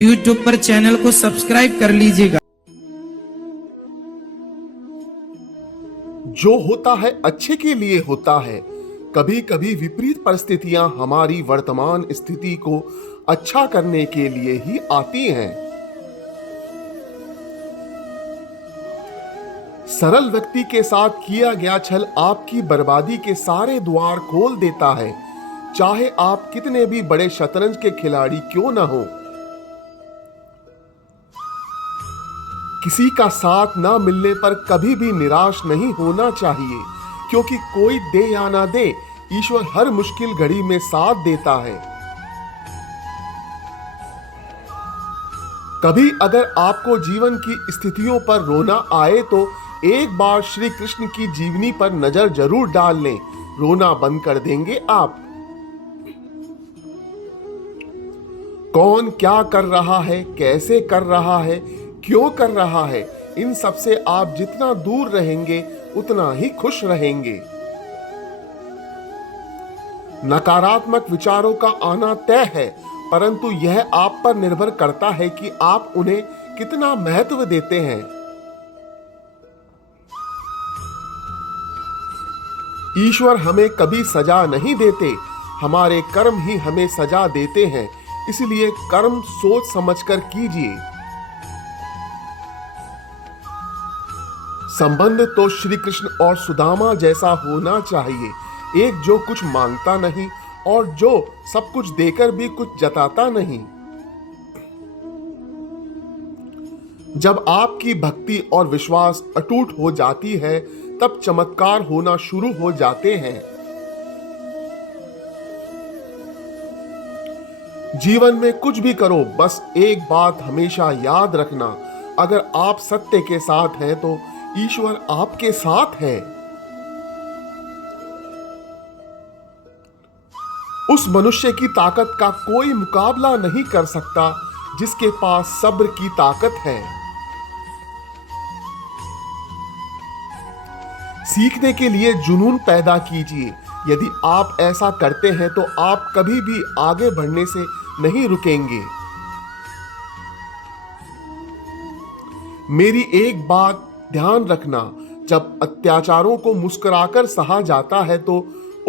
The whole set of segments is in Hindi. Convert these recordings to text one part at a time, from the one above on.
YouTube पर चैनल को सब्सक्राइब कर लीजिएगा। जो होता है अच्छे के लिए होता है। कभी कभी विपरीत परिस्थितियां हमारी वर्तमान स्थिति को अच्छा करने के लिए ही आती हैं। सरल व्यक्ति के साथ किया गया छल आपकी बर्बादी के सारे द्वार खोल देता है, चाहे आप कितने भी बड़े शतरंज के खिलाड़ी क्यों न हो। किसी का साथ ना मिलने पर कभी भी निराश नहीं होना चाहिए, क्योंकि कोई दे या ना दे, ईश्वर हर मुश्किल घड़ी में साथ देता है। कभी अगर आपको जीवन की स्थितियों पर रोना आए तो एक बार श्री कृष्ण की जीवनी पर नजर जरूर डाल लें, रोना बंद कर देंगे आप। कौन क्या कर रहा है, कैसे कर रहा है, क्यों कर रहा है, इन सब से आप जितना दूर रहेंगे उतना ही खुश रहेंगे। नकारात्मक विचारों का आना तय है, परंतु यह आप पर निर्भर करता है कि आप उन्हें कितना महत्व देते हैं। ईश्वर हमें कभी सजा नहीं देते, हमारे कर्म ही हमें सजा देते हैं, इसलिए कर्म सोच समझकर कीजिए। संबंध तो श्री कृष्ण और सुदामा जैसा होना चाहिए, एक जो कुछ मांगता नहीं और जो सब कुछ देकर भी कुछ जताता नहीं। जब आपकी भक्ति और विश्वास अटूट हो जाती है, तब चमत्कार होना शुरू हो जाते हैं। जीवन में कुछ भी करो, बस एक बात हमेशा याद रखना, अगर आप सत्य के साथ हैं तो ईश्वर आपके साथ है। उस मनुष्य की ताकत का कोई मुकाबला नहीं कर सकता जिसके पास सब्र की ताकत है। सीखने के लिए जुनून पैदा कीजिए, यदि आप ऐसा करते हैं तो आप कभी भी आगे बढ़ने से नहीं रुकेंगे। मेरी एक बात ध्यान रखना, जब अत्याचारों को मुस्कुराकर सहा जाता है तो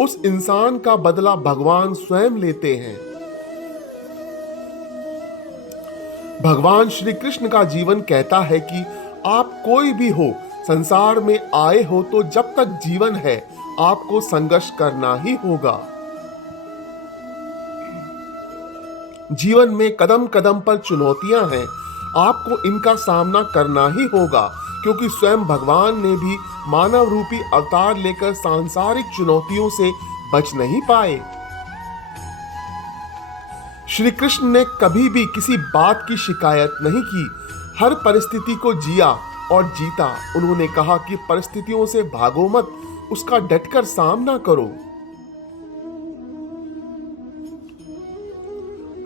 उस इंसान का बदला भगवान स्वयं लेते हैं। भगवान श्री कृष्ण का जीवन कहता है कि आप कोई भी हो, संसार में आए हो तो जब तक जीवन है आपको संघर्ष करना ही होगा। जीवन में कदम कदम पर चुनौतियां हैं, आपको इनका सामना करना ही होगा, क्योंकि स्वयं भगवान ने भी मानव रूपी अवतार लेकर सांसारिक चुनौतियों से बच नहीं पाए। श्री कृष्ण ने कभी भी किसी बात की शिकायत नहीं की, हर परिस्थिति को जिया और जीता। उन्होंने कहा कि परिस्थितियों से भागो मत, उसका डटकर सामना करो।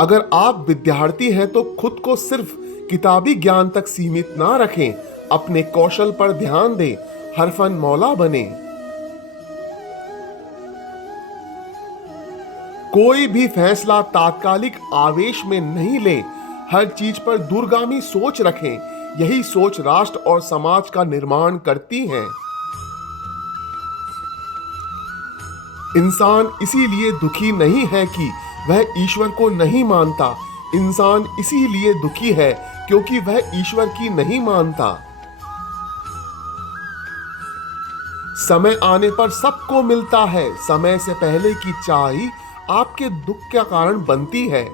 अगर आप विद्यार्थी हैं तो खुद को सिर्फ किताबी ज्ञान तक सीमित ना रखें, अपने कौशल पर ध्यान दें, हरफन मौला बने। कोई भी फैसला तात्कालिक आवेश में नहीं लें, हर चीज पर दूरगामी सोच रखें, यही सोच राष्ट्र और समाज का निर्माण करती है। इंसान इसीलिए दुखी नहीं है कि वह ईश्वर को नहीं मानता, इंसान इसीलिए दुखी है क्योंकि वह ईश्वर की नहीं मानता। समय आने पर सबको मिलता है, समय से पहले की चाय आपके दुख का कारण बनती है।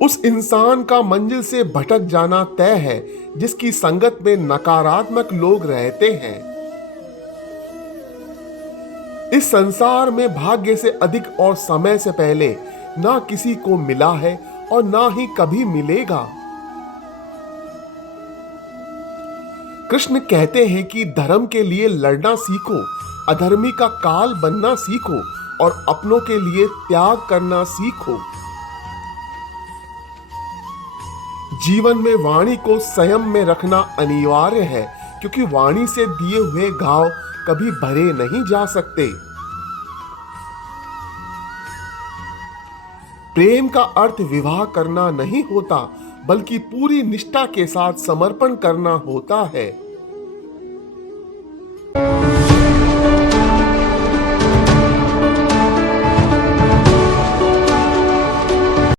उस इंसान का मंजिल से भटक जाना तय है जिसकी संगत में नकारात्मक लोग रहते हैं। इस संसार में भाग्य से अधिक और समय से पहले ना किसी को मिला है और ना ही कभी मिलेगा। कृष्ण कहते हैं कि धर्म के लिए लड़ना सीखो, अधर्मी का काल बनना सीखो और अपनों के लिए त्याग करना सीखो। जीवन में वाणी को संयम में रखना अनिवार्य है, क्योंकि वाणी से दिए हुए घाव कभी भरे नहीं जा सकते। प्रेम का अर्थ विवाह करना नहीं होता, बल्कि पूरी निष्ठा के साथ समर्पण करना होता है।